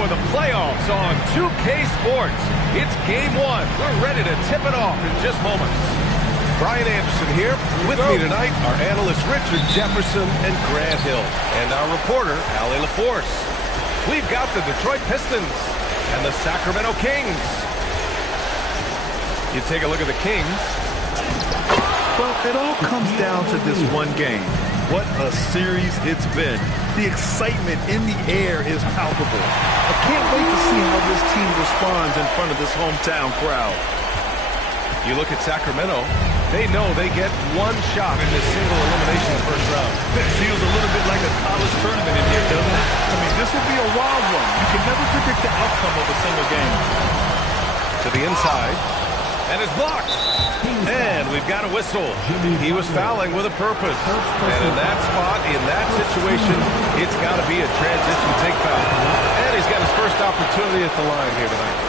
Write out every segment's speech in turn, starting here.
for the playoffs on 2K Sports. It's game one. We're ready to tip it off in just moments. Brian Anderson here. With me tonight are analysts Richard Jefferson and Grant Hill, and our reporter, Allie LaForce. We've got the Detroit Pistons and the Sacramento Kings. You take a look at the Kings. Well, it all comes down to this one game. What a series it's been. The excitement in the air is palpable. I can't wait to see how this team responds in front of this hometown crowd. You look at Sacramento, they know they get one shot in this single elimination first round. It feels a little bit like a college tournament in here, doesn't it? I mean, this will be a wild one. You can never predict the outcome of a single game. To the inside, and it's blocked. And we've got a whistle. He was fouling with a purpose. And in that spot, in that situation, it's got to be a transition take foul. And he's got his first opportunity at the line here tonight.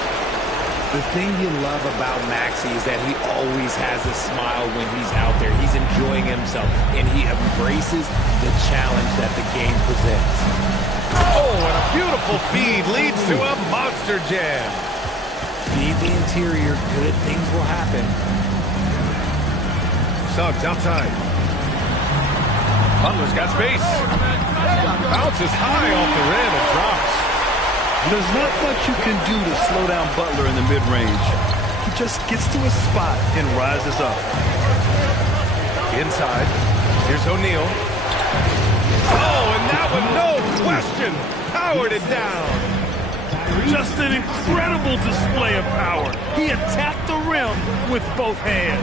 The thing you love about Maxey is that he always has a smile when he's out there. He's enjoying himself, and he embraces the challenge that the game presents. Oh, and a beautiful feed leads to a monster jam. Feed the interior, good things will happen. Suggs outside. Butler's got space. Bounces high off the rim and drops. There's not much you can do to slow down Butler in the mid-range. He just gets to a spot and rises up. Inside. Here's O'Neal. Oh, and that one, no question, powered it down. Just an incredible display of power. He attacked the rim with both hands.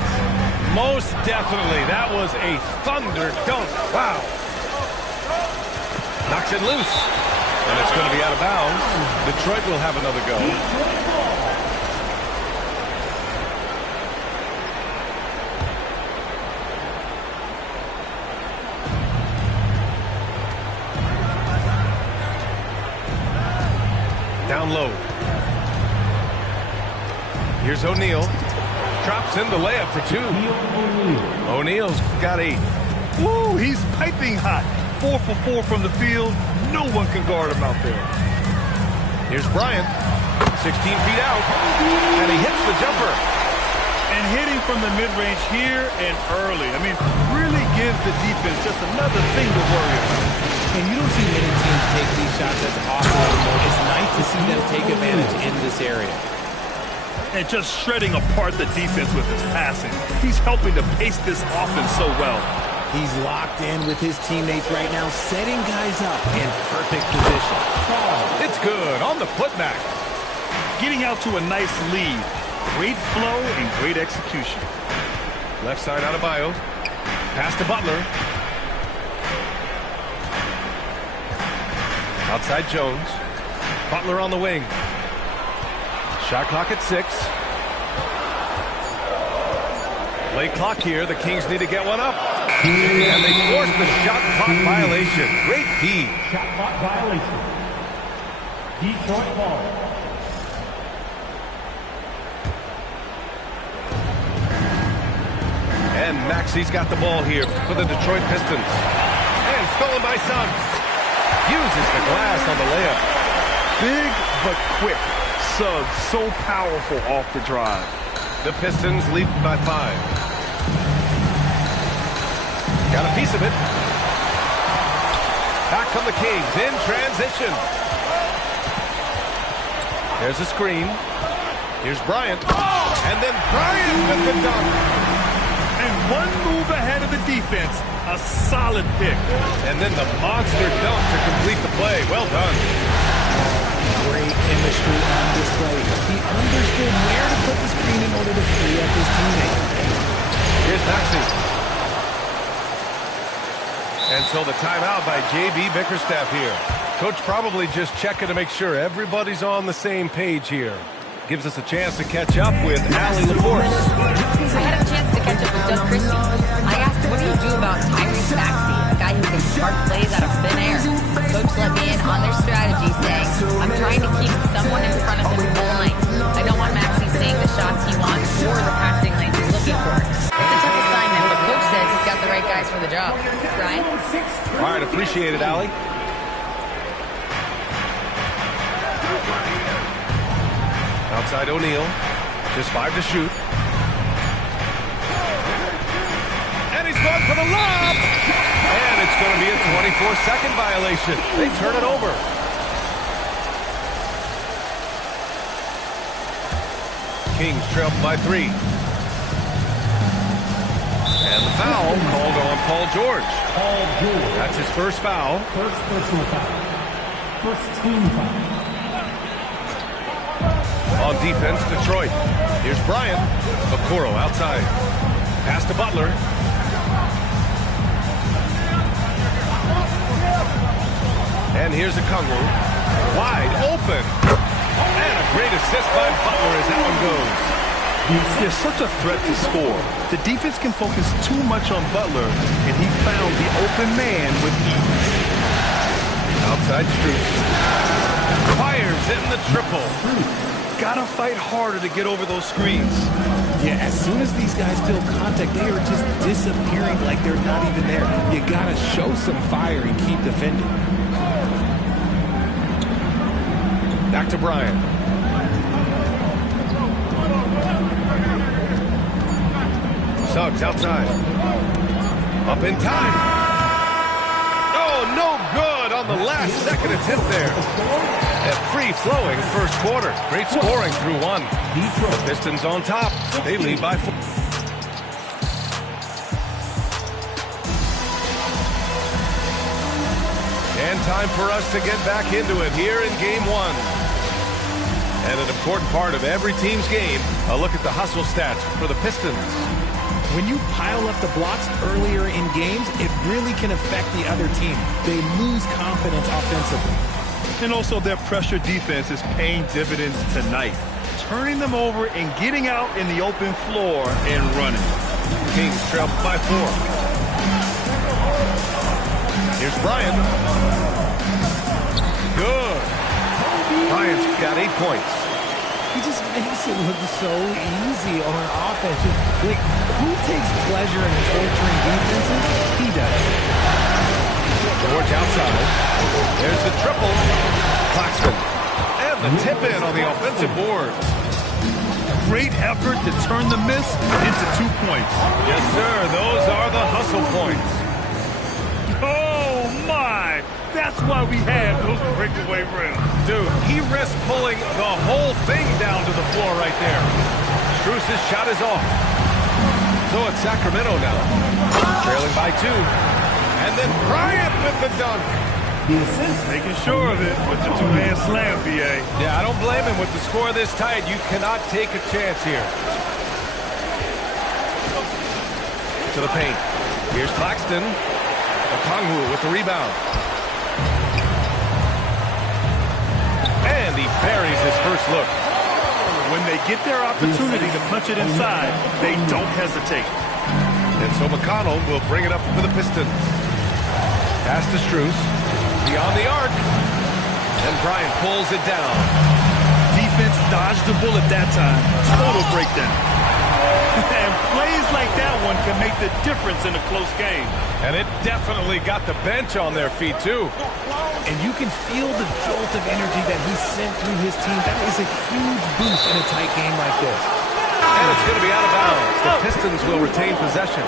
Most definitely. That was a thunder dunk. Wow. Knocks it loose. And it's going to be out of bounds. Detroit will have another go. Down low. Here's O'Neal. Drops in the layup for two. O'Neal's got 8. Woo, he's piping hot. 4 for 4 from the field. No one can guard him out there. Here's Bryant. 16 feet out. And he hits the jumper. And hitting from the mid-range here and early. I mean, really gives the defense just another thing to worry about. And you don't see many teams take these shots as often anymore. It's nice to see them take advantage in this area. And just shredding apart the defense with his passing. He's helping to pace this offense so well. He's locked in with his teammates right now, setting guys up in perfect position. It's good on the putback. Getting out to a nice lead. Great flow and great execution. Left side out of Bio. Pass to Butler. Outside Jones. Butler on the wing. Shot clock at 6. Late clock here. The Kings need to get one up. And they force the shot clock violation. Great D. Shot clock violation. Detroit ball. And Maxey's got the ball here for the Detroit Pistons. And stolen by Suggs. Uses the glass on the layup. Big but quick. Suggs so powerful off the drive. The Pistons lead by 5. Got a piece of it. Back come the Kings in transition. There's a screen. Here's Bryant. And then Bryant with the dunk. And one move ahead of the defense. A solid pick. And then the monster dunk to complete the play. Well done. Great chemistry on display. He understood where to put the screen in order to free up his teammate. Here's Maxey. And so the timeout by J.B. Bickerstaff here. Coach probably just checking to make sure everybody's on the same page here. Gives us a chance to catch up with Allie LaForce. I had a chance to catch up with Doug Christie. I asked, what do you do about Tyrese Maxey, a guy who can spark plays out of thin air? Coach let me in on their strategy, saying, I'm trying to keep someone in front of him all night. I don't want Maxey seeing the shots he wants or the passing lanes he's looking for. It's a tough assignment, but Coach says he's got the right guys for the job. Brian? All right, appreciate it, Allie. Outside O'Neal. Just 5 to shoot. And he's going for the lob. And it's going to be a 24-second violation. They turn it over. Kings trail by 3. And the foul called on Paul George. Paul George. That's his first foul. First personal foul. First team foul. On defense, Detroit. Here's Bryant. Okoro outside. Pass to Butler. And here's Okongwu. Wide open. And a great assist by Butler as that one goes. They're such a threat to score. The defense can focus too much on Butler, and he found the open man with ease. Outside Strus. Fires in the triple. Gotta fight harder to get over those screens. Yeah, as soon as these guys feel contact, they are just disappearing like they're not even there. You gotta show some fire and keep defending. Back to Bryant. Suggs outside. Up in time. Oh, no good on the last second attempt there. A free-flowing first quarter. Great scoring through 1. The Pistons on top. They lead by 4. And time for us to get back into it here in Game 1. And an important part of every team's game, a look at the hustle stats for the Pistons. When you pile up the blocks earlier in games, it really can affect the other team. They lose confidence offensively. And also their pressure defense is paying dividends tonight. Turning them over and getting out in the open floor and running. Kings trail by 4. Here's Bryant. Good. Bryant's got 8 points. He just makes it look so easy on offense. Like, who takes pleasure in torturing defenses? He does. George outside. There's the triple. Claxton. And the tip-in on the offensive board. Great effort to turn the miss into 2 points. Yes, sir. Those are the hustle points. Oh, my. That's why we have those breakaway rims. Dude, he risked pulling the whole thing down to the floor right there. Strus's shot is off. So it's Sacramento now. Trailing by 2. And then Bryant with the dunk. Making sure of it with the two-hand slam, B.A. Yeah, I don't blame him. With the score this tight, you cannot take a chance here. To the paint. Here's Claxton. Okongwu with the rebound. And he buries his first look. When they get their opportunity to punch it inside, they don't hesitate. And so McConnell will bring it up for the Pistons. Pass to Strus. Beyond the arc. And Bryant pulls it down. Defense dodged the bullet that time. Total breakdown. And plays like that one can make the difference in a close game. And it definitely got the bench on their feet, too. And you can feel the jolt of energy that he sent through his team. That is a huge boost in a tight game like this. And it's going to be out of bounds. The Pistons will retain possession.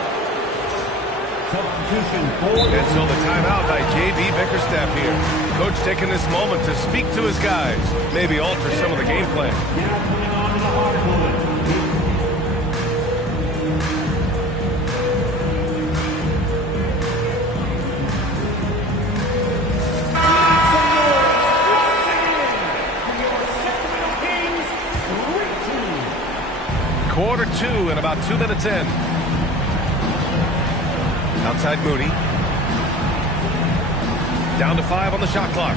Substitution for And so the timeout by J.B. Bickerstaff here. Coach taking this moment to speak to his guys. Maybe alter some of the game plan. now coming on to the hardwood. Quarter 2 and about 2 minutes in. Outside Moody. Down to 5 on the shot clock.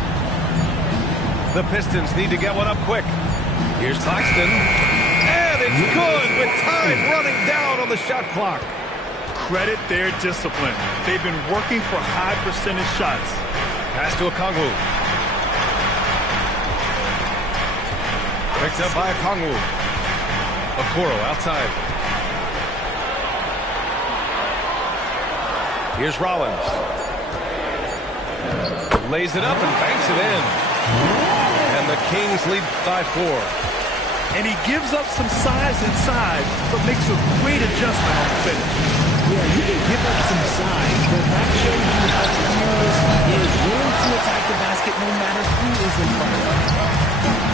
The Pistons need to get one up quick. Here's Claxton. And it's good with time running down on the shot clock. Credit their discipline. They've been working for high percentage shots. Pass to Okongwu. Picked up by Okongwu. Okoro outside. Here's Rollins. Lays it up and banks it in. And the Kings lead by 4. And he gives up some size inside, but makes a great adjustment on the finish. Yeah, you can give up some size, but that shows you how fearless he is, willing to attack the basket no matter who is in front of him.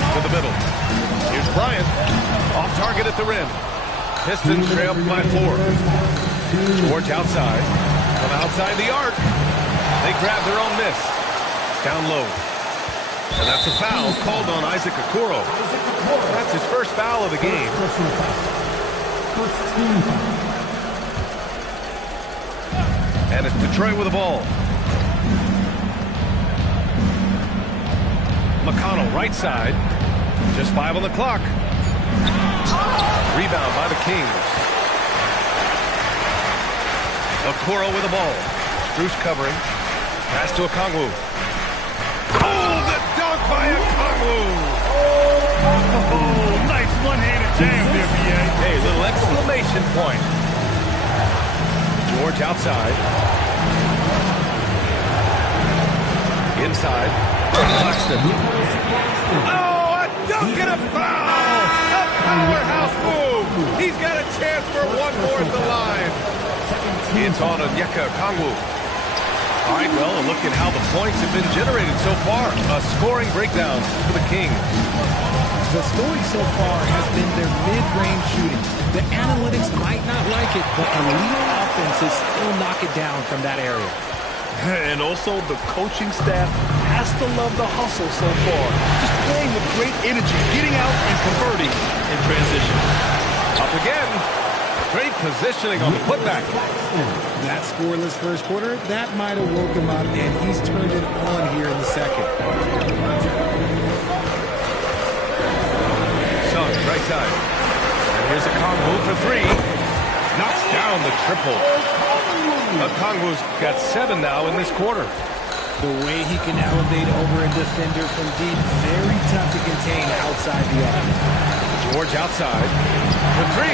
To the middle. Here's Bryant. Off target at the rim. Pistons trail by 4. George outside. From outside the arc. They grab their own miss. Down low. And that's a foul called on Isaac Okoro. That's his first foul of the game. First team foul. And it's Detroit with the ball. McConnell, right side. Just 5 on the clock. Rebound by the Kings. Okoro with the ball. Strus covering. Pass to Okongwu. Oh, the dunk by Okongwu! Oh, nice one-handed jam there, B.A. Hey, little exclamation point. George outside. Inside. Claxton. Oh, a dunk and a foul! A powerhouse move! He's got a chance for one more at the line. It's on Onyeka Okongwu. All right, well, a look at how the points have been generated so far. A scoring breakdown for the Kings. The story so far has been their mid-range shooting. The analytics might not like it, but elite offenses still knock it down from that area. And also, the coaching staff has to love the hustle so far. Just playing with great energy, getting out and converting in transition. Up again. Great positioning on the putback. That scoreless first quarter, that might have woke him up, and he's turned it on here in the second. Suggs, right side. And here's Okongwu for 3. Knocks down the triple. Okongwu's got 7 now in this quarter. The way he can elevate over a defender from deep, very tough to contain outside the arc. George outside for 3.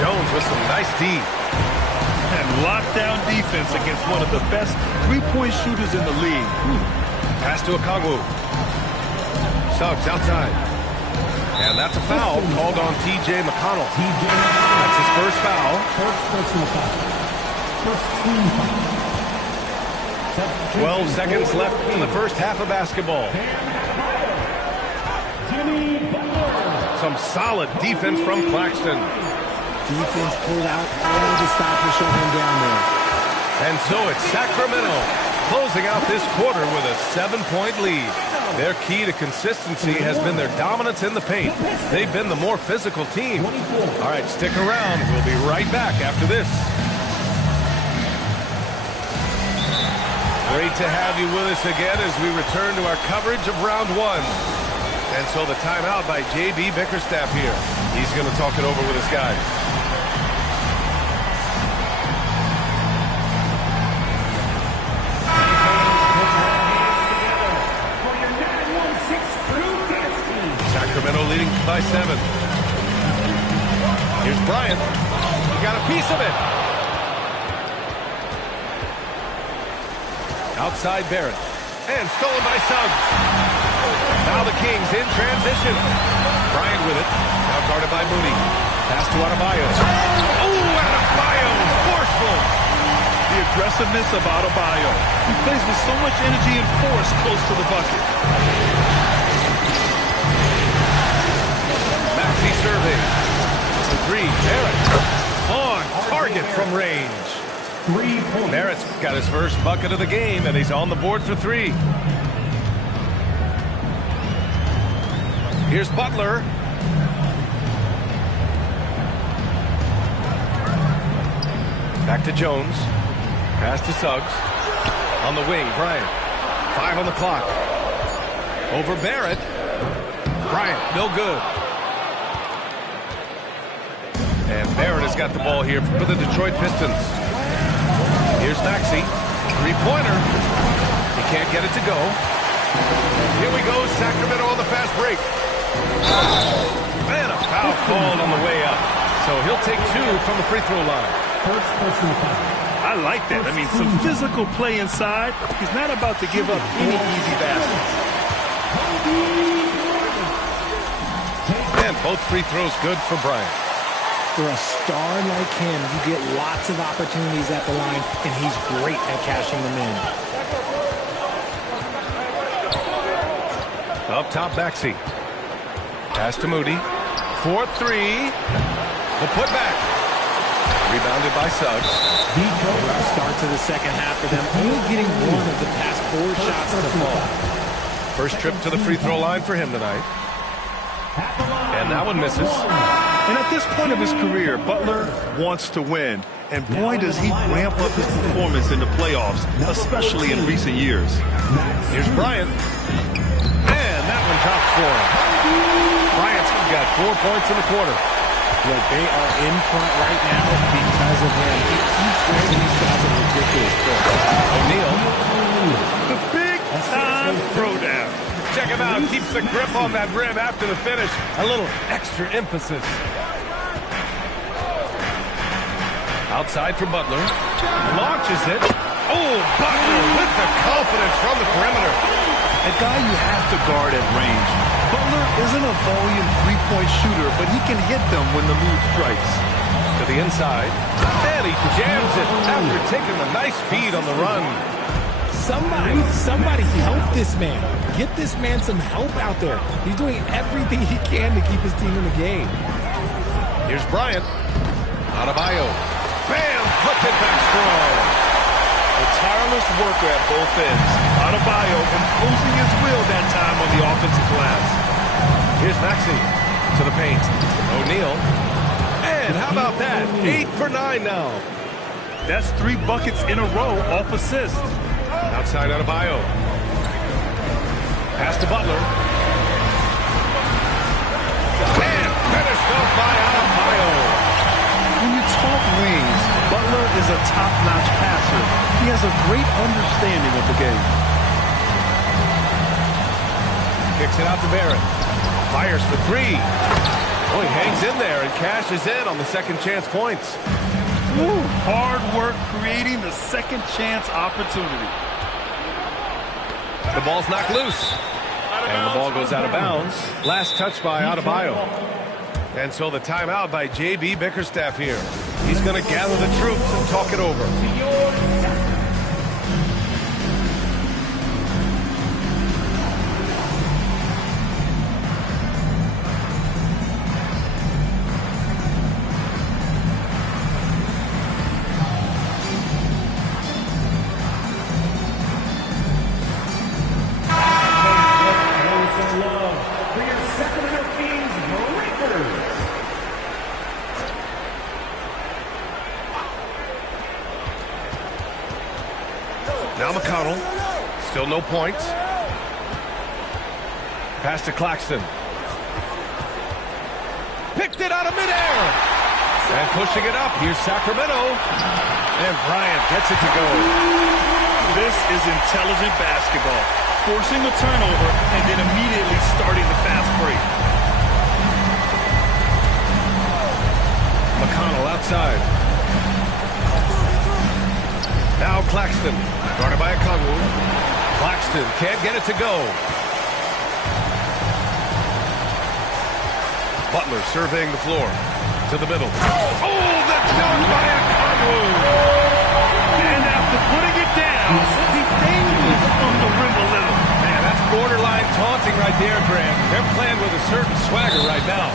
Jones with some nice D. And lockdown defense against one of the best three-point shooters in the league. Pass to Okongwu. Suggs outside. And that's a foul called on T.J. McConnell. That's his first foul. First personal foul. First team foul. 12 seconds left in the first half of basketball. Jimmy Butler. Some solid defense from Claxton. Defense pulled out all to stop to shut him down there. And so it's Sacramento closing out this quarter with a 7-point lead. Their key to consistency has been their dominance in the paint. They've been the more physical team. All right, stick around. We'll be right back after this. Great to have you with us again as we return to our coverage of round 1. And so the timeout by J.B. Bickerstaff here. He's going to talk it over with his guys. Sacramento leading by 7. Here's Bryant. He got a piece of it. Outside Barrett. And stolen by Suggs. Now the Kings in transition. Bryant with it. Now guarded by Moody. Pass to Adebayo. Oh, Adebayo. Forceful. The aggressiveness of Adebayo. He plays with so much energy and force close to the bucket. Maxey serving. For 3. Barrett. On target from range. 3 points. Barrett's got his first bucket of the game, and he's on the board for 3. Here's Butler. Back to Jones. Pass to Suggs. On the wing, Bryant. 5 on the clock. Over Barrett. Bryant, no good. And Barrett has got the ball here for the Detroit Pistons. Here's Maxey. 3-pointer. He can't get it to go. Here we go, Sacramento on the fast break. Man, a foul called on the way up. So he'll take 2 from the free throw line. First personal foul. I like that. I mean, some physical play inside. He's not about to give up any easy baskets. And Both free throws good for Bryant. For a star like him, you get lots of opportunities at the line, and he's great at cashing them in. Up top, Maxey. Pass to Moody. 4-3. The putback. Rebounded by Suggs. Start to the second half for them, only getting one of the past 4 shots to fall. First trip to the free throw line for him tonight. And that one misses. And at this point of his career, Butler wants to win. And boy, does he ramp up his performance in the playoffs, especially in recent years. Here's Bryant. And that one drops for him. Bryant's got 4 points in the quarter. Look, they are in front right now because of him. He keeps driving these shots at ridiculous clips. O'Neal. The big time throwdown. Check him out. Keeps the grip on that rim after the finish. A little extra emphasis. Outside for Butler. Launches it. Oh, Butler with the confidence from the perimeter. A guy you have to guard at range. Butler isn't a volume three-point shooter, but he can hit them when the mood strikes. To the inside. And he jams it after taking a nice feed on the run. Somebody help this man. Get this man some help out there. He's doing everything he can to keep his team in the game. Here's Bryant. Adebayo. Bam! Puts it back strong. A tireless worker at both ends. Adebayo imposing his will that time on the offensive glass. Here's Maxey to the paint. O'Neal. And how about that? 8 for 9 now. That's 3 buckets in a row off assist. Outside Adebayo. Pass to Butler. And finished off by Adebayo. When you talk wings, Butler is a top-notch passer. He has a great understanding of the game. Kicks it out to Barrett. Fires for 3. Oh, he hangs in there and cashes in on the second chance points. Woo, hard work creating the second chance opportunity. The ball's knocked loose. And the ball goes out of bounds. Last touch by Adebayo. And so the timeout by J.B. Bickerstaff here. He's going to gather the troops and talk it over. Now McConnell, still no points. Pass to Claxton. Picked it out of midair. And pushing it up, here's Sacramento. And Bryant gets it to go. This is intelligent basketball. Forcing a turnover and then immediately starting the fast break. McConnell outside. Now Claxton, guarded by Okongwu. Claxton can't get it to go. Butler surveying the floor. To the middle. Oh, the dunk by Okongwu! And after putting it down, he's dangerous from the rim a little. Man, that's borderline taunting right there, Grant. They're playing with a certain swagger right now.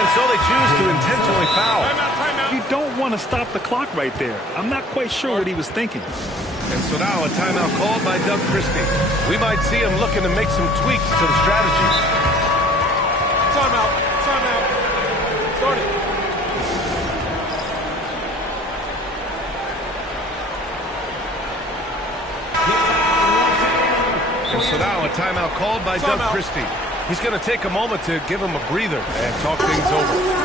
And so they choose to intentionally foul. You don't want to stop the clock right there. I'm not quite sure what he was thinking. And so now a timeout called by Doug Christie. We might see him looking to make some tweaks to the strategy. Timeout. Start it. And so now a timeout called by Doug Christie. He's going to take a moment to give him a breather and talk things over.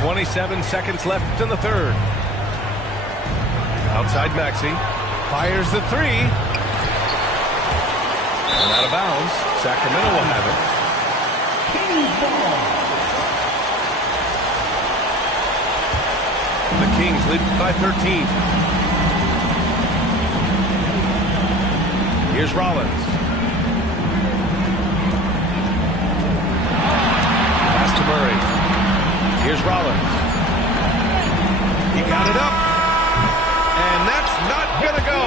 27 seconds left in the third. Outside Maxey. Fires the three. And out of bounds. Sacramento will have it. Kings ball. The Kings lead by 13. Here's Rollins. Pass to Murray. Here's Rollins. He got it up. And that's not going to go.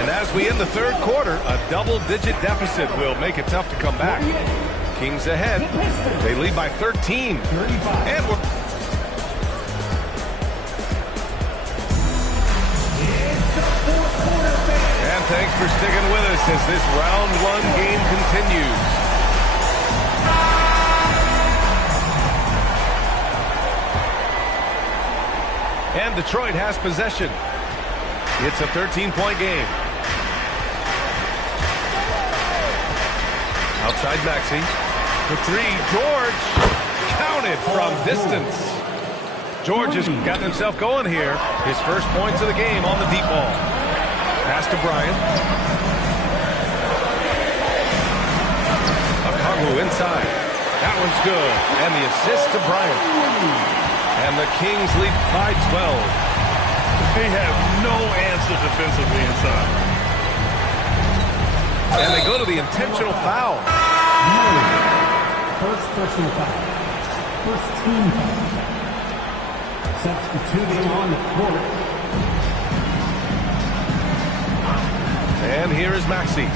And as we end the third quarter, a double-digit deficit will make it tough to come back. Kings ahead. They lead by 13. And we're... And thanks for sticking with us as this round one game continues. And Detroit has possession. It's a 13-point game. Outside Maxey. For three, George. Counted from distance. George has gotten himself going here. His first points of the game on the deep ball. Pass to Bryant. Okongwu inside. That one's good. And the assist to Bryant. And the Kings lead by 12. They have no answer defensively inside. And they go to the intentional foul. First personal foul. First team foul. Substituting on the court. And here is Maxey.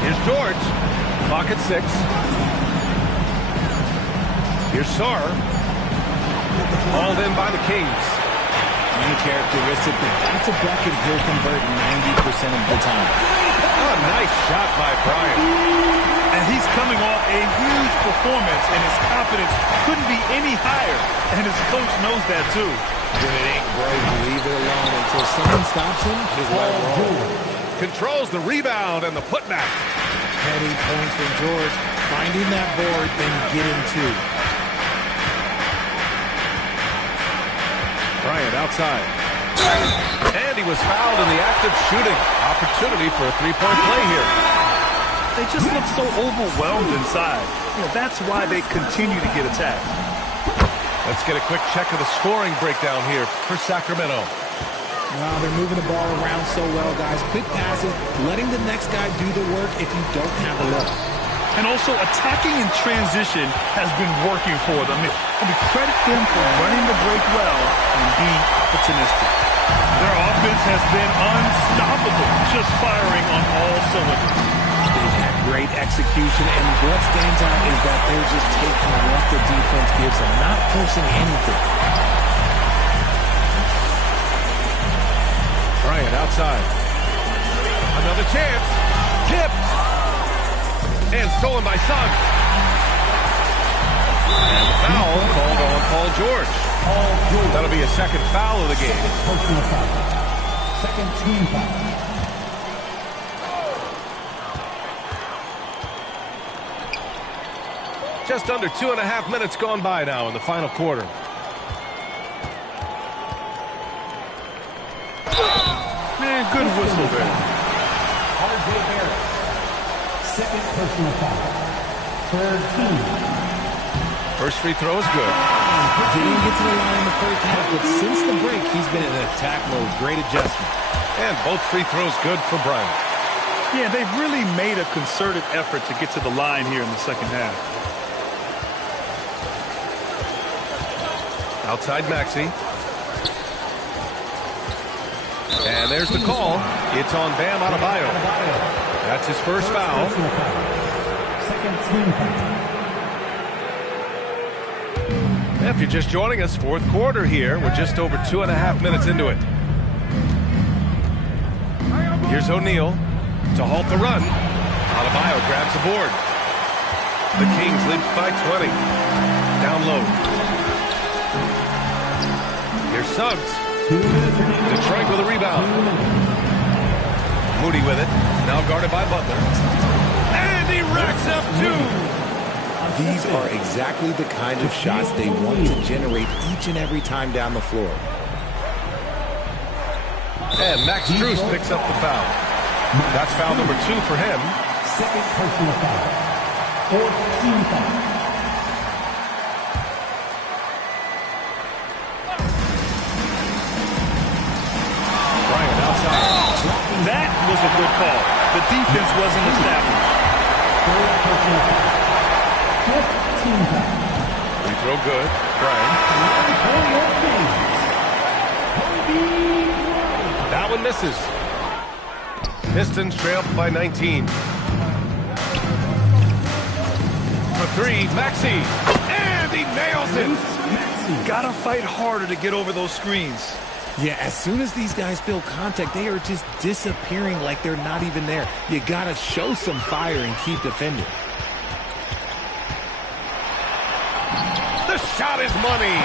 Here's George. Clock at 6. Here's Sarr. Hauled in by the Kings. Uncharacteristic, but that's a bucket he'll convert 90% of the time. Oh, nice shot by Bryant. And he's coming off a huge performance, and his confidence couldn't be any higher. And his coach knows that, too. When it ain't broke, leave it alone until someone stops him. Just let it roll. Controls the rebound and the putback. Heady points from George. Finding that board, then getting two. Bryant outside. And he was fouled in the act of shooting. Opportunity for a three-point play here. They just look so overwhelmed inside. That's why they continue to get attacked. Let's get a quick check of the scoring breakdown here for Sacramento. Wow, they're moving the ball around so well, guys. Quick passes, letting the next guy do the work if you don't have a look. And also, attacking in transition has been working for them. We credit them for running the break well and being opportunistic. Their offense has been unstoppable, just firing on all cylinders. They've had great execution, and what stands out is that they're just taking what the defense gives them, not forcing anything. Bryant outside. Another chance. Tipped. And stolen by Suggs. And the foul called on Paul George. That'll be a second foul of the game. Personal foul. Second team foul. Just under 2.5 minutes gone by now in the final quarter. Man, good whistle there. R.J. Barrett. Second personal foul. Third team. First free throw is good. Didn't get to the line in the first half, but since the break, he's been in attack mode. Great adjustment. And both free throws good for Bryant. Yeah, they've really made a concerted effort to get to the line here in the second half. Outside Maxey. And there's the call. It's on Bam Adebayo. That's his first foul. Second team foul. If you're just joining us, fourth quarter here. We're just over 2.5 minutes into it. Here's O'Neal to halt the run. Adebayo grabs the board. The Kings lead by 20. Down low. Here's Suggs. Detroit with a rebound. Moody with it. Now guarded by Butler. And he racks up two. These are exactly the kind of shots they want to generate each and every time down the floor. And Max Strus picks up the foul. That's foul number 2 for him. Second personal foul. 4th team foul. Bryant outside. That was a good call. The defense wasn't established. 4th personal foul. 5th team foul. Free throw good. Bryant. That one misses. Pistons trail by 19. For 3, Maxey. And he nails it. Gotta fight harder to get over those screens. Yeah, as soon as these guys feel contact, they are just disappearing like they're not even there. You gotta show some fire and keep defending. The shot is money.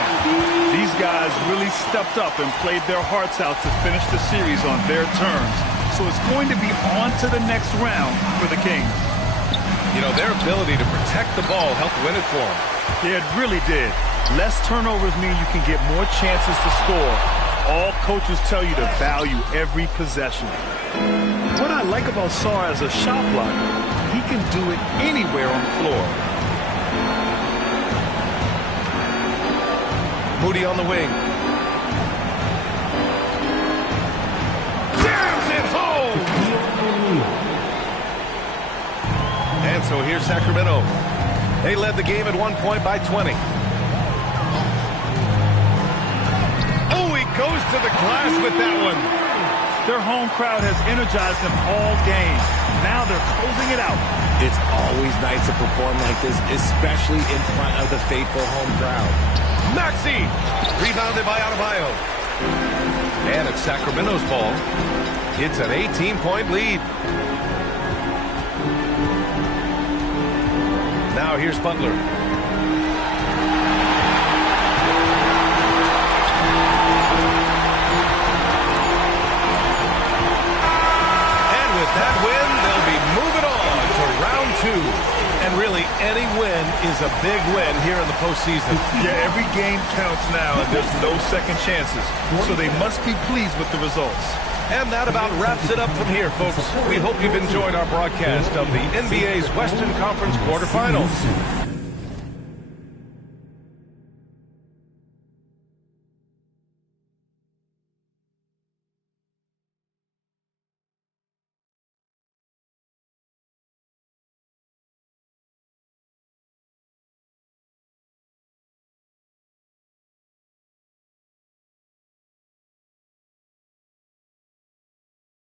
These guys really stepped up and played their hearts out to finish the series on their terms. So it's going to be on to the next round for the Kings. You know, their ability to protect the ball helped win it for them. Yeah, it really did. Less turnovers mean you can get more chances to score. All coaches tell you to value every possession. What I like about Sarr as a shot blocker, he can do it anywhere on the floor. Moody on the wing. Jams it home! And so here's Sacramento. They led the game at 1 point by 20. Oh, he goes to the glass with that one. Their home crowd has energized them all game. Now they're closing it out. It's always nice to perform like this, especially in front of the faithful home crowd. Maxey, rebounded by Adebayo. And it's Sacramento's ball. It's an 18-point lead. Now here's Butler. And with that win, they'll be moving on to round 2. And really, any win is a big win here in the postseason. Yeah, every game counts now, and there's no second chances. So they must be pleased with the results. And that about wraps it up from here, folks. We hope you've enjoyed our broadcast of the NBA's Western Conference quarterfinals.